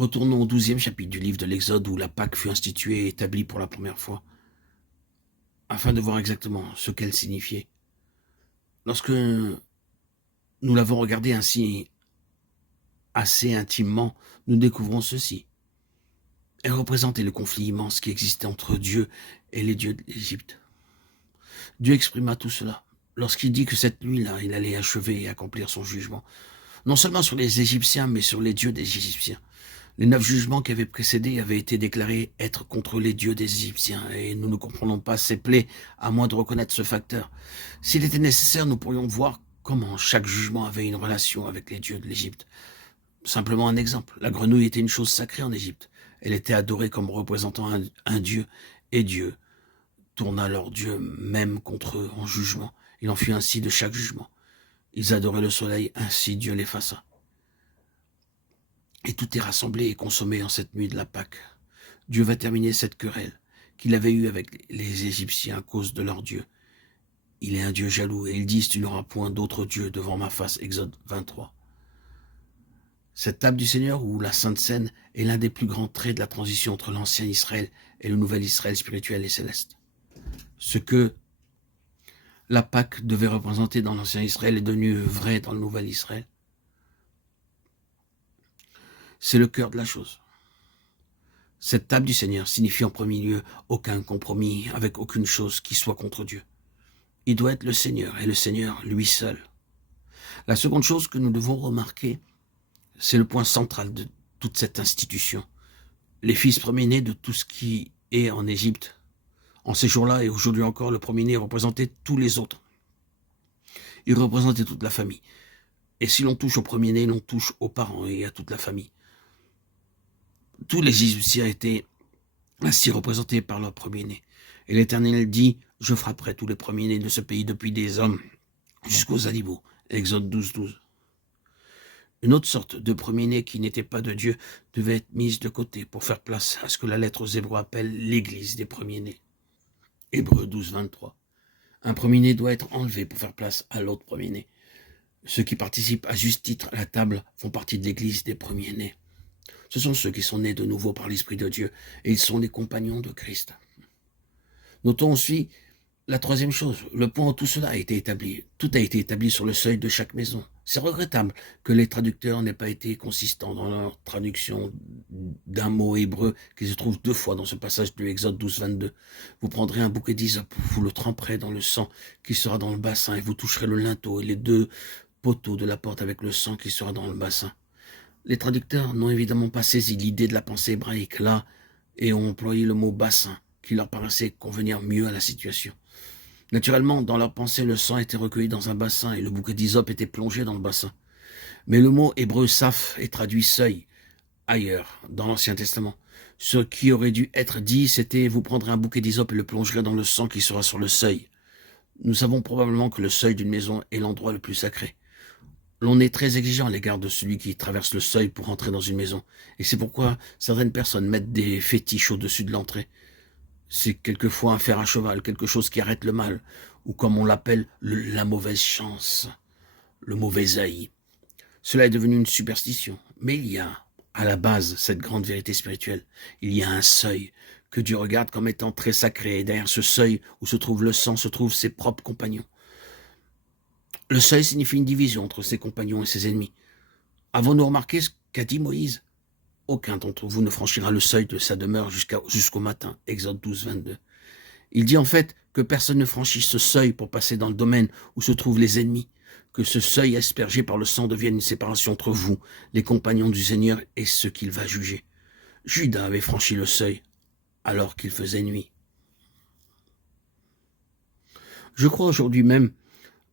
Retournons au 12e chapitre du livre de l'Exode où la Pâque fut instituée et établie pour la première fois, afin de voir exactement ce qu'elle signifiait. Lorsque nous l'avons regardé ainsi assez intimement, nous découvrons ceci. Elle représentait le conflit immense qui existait entre Dieu et les dieux de l'Égypte. Dieu exprima tout cela lorsqu'il dit que cette nuit-là, il allait achever et accomplir son jugement, non seulement sur les Égyptiens, mais sur les dieux des Égyptiens. Les 9 jugements qui avaient précédé avaient été déclarés être contre les dieux des Égyptiens, et nous ne comprenons pas ces plaies à moins de reconnaître ce facteur. S'il était nécessaire, nous pourrions voir comment chaque jugement avait une relation avec les dieux de l'Égypte. Simplement un exemple, la grenouille était une chose sacrée en Égypte. Elle était adorée comme représentant un dieu, et Dieu tourna leur Dieu même contre eux en jugement. Il en fut ainsi de chaque jugement. Ils adoraient le soleil, ainsi Dieu l'effaça. Et tout est rassemblé et consommé en cette nuit de la Pâque. Dieu va terminer cette querelle qu'il avait eue avec les Égyptiens à cause de leur Dieu. Il est un Dieu jaloux, et ils disent, tu n'auras point d'autre Dieu devant ma face, Exode 23. Cette table du Seigneur, ou la Sainte Seine, est l'un des plus grands traits de la transition entre l'ancien Israël et le nouvel Israël spirituel et céleste. Ce que la Pâque devait représenter dans l'ancien Israël est devenu vrai dans le nouvel Israël. C'est le cœur de la chose. Cette table du Seigneur signifie en premier lieu aucun compromis avec aucune chose qui soit contre Dieu. Il doit être le Seigneur, et le Seigneur lui seul. La seconde chose que nous devons remarquer, c'est le point central de toute cette institution. Les fils premiers-nés de tout ce qui est en Égypte. En ces jours-là et aujourd'hui encore, le premier-né représentait tous les autres. Il représentait toute la famille. Et si l'on touche au premier-né, l'on touche aux parents et à toute la famille. Tous les Égyptiens étaient ainsi représentés par leur premier-né. Et l'Éternel dit, je frapperai tous les premiers-nés de ce pays depuis des hommes jusqu'aux animaux. Exode 12, 12. Une autre sorte de premier-né qui n'était pas de Dieu devait être mise de côté pour faire place à ce que la lettre aux Hébreux appelle l'église des premiers-nés. Hébreux 12, 23. Un premier-né doit être enlevé pour faire place à l'autre premier-né. Ceux qui participent à juste titre à la table font partie de l'église des premiers-nés. Ce sont ceux qui sont nés de nouveau par l'Esprit de Dieu, et ils sont les compagnons de Christ. Notons aussi la troisième chose, le point où tout cela a été établi. Tout a été établi sur le seuil de chaque maison. C'est regrettable que les traducteurs n'aient pas été consistants dans leur traduction d'un mot hébreu qui se trouve 2 fois dans ce passage de Exode 12, 22. Vous prendrez un bouquet d'hysope, vous le tremperez dans le sang qui sera dans le bassin, et vous toucherez le linteau et les 2 poteaux de la porte avec le sang qui sera dans le bassin. Les traducteurs n'ont évidemment pas saisi l'idée de la pensée hébraïque là et ont employé le mot bassin qui leur paraissait convenir mieux à la situation. Naturellement, dans leur pensée, le sang était recueilli dans un bassin et le bouquet d'hysope était plongé dans le bassin. Mais le mot hébreu saf est traduit seuil ailleurs dans l'Ancien Testament. Ce qui aurait dû être dit, c'était vous prendrez un bouquet d'hysope et le plongerez dans le sang qui sera sur le seuil. Nous savons probablement que le seuil d'une maison est l'endroit le plus sacré. L'on est très exigeant à l'égard de celui qui traverse le seuil pour entrer dans une maison. Et c'est pourquoi certaines personnes mettent des fétiches au-dessus de l'entrée. C'est quelquefois un fer à cheval, quelque chose qui arrête le mal, ou comme on l'appelle, la mauvaise chance, le mauvais œil. Cela est devenu une superstition. Mais il y a, à la base, cette grande vérité spirituelle. Il y a un seuil que Dieu regarde comme étant très sacré. Et derrière ce seuil où se trouve le sang, se trouvent ses propres compagnons. Le seuil signifie une division entre ses compagnons et ses ennemis. Avons-nous remarqué ce qu'a dit Moïse? Aucun d'entre vous ne franchira le seuil de sa demeure jusqu'au matin. Exode 12, 22. Il dit en fait que personne ne franchit ce seuil pour passer dans le domaine où se trouvent les ennemis, que ce seuil aspergé par le sang devienne une séparation entre vous, les compagnons du Seigneur, et ceux qu'il va juger. Judas avait franchi le seuil alors qu'il faisait nuit. Je crois aujourd'hui même,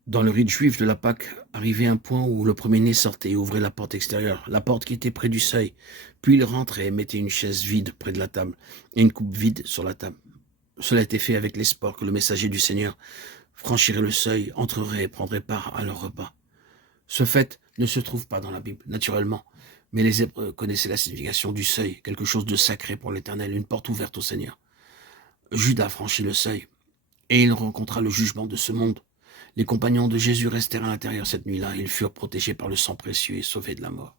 dans le rite juif de la Pâque, arrivé à un point où le premier-né sortait et ouvrait la porte extérieure, la porte qui était près du seuil, puis il rentrait et mettait une chaise vide près de la table et une coupe vide sur la table. Cela était fait avec l'espoir que le messager du Seigneur franchirait le seuil, entrerait et prendrait part à leur repas. Ce fait ne se trouve pas dans la Bible, naturellement, mais les Hébreux connaissaient la signification du seuil, quelque chose de sacré pour l'Éternel, une porte ouverte au Seigneur. Judas franchit le seuil, et il rencontra le jugement de ce monde. Les compagnons de Jésus restèrent à l'intérieur cette nuit-là. Ils furent protégés par le sang précieux et sauvés de la mort.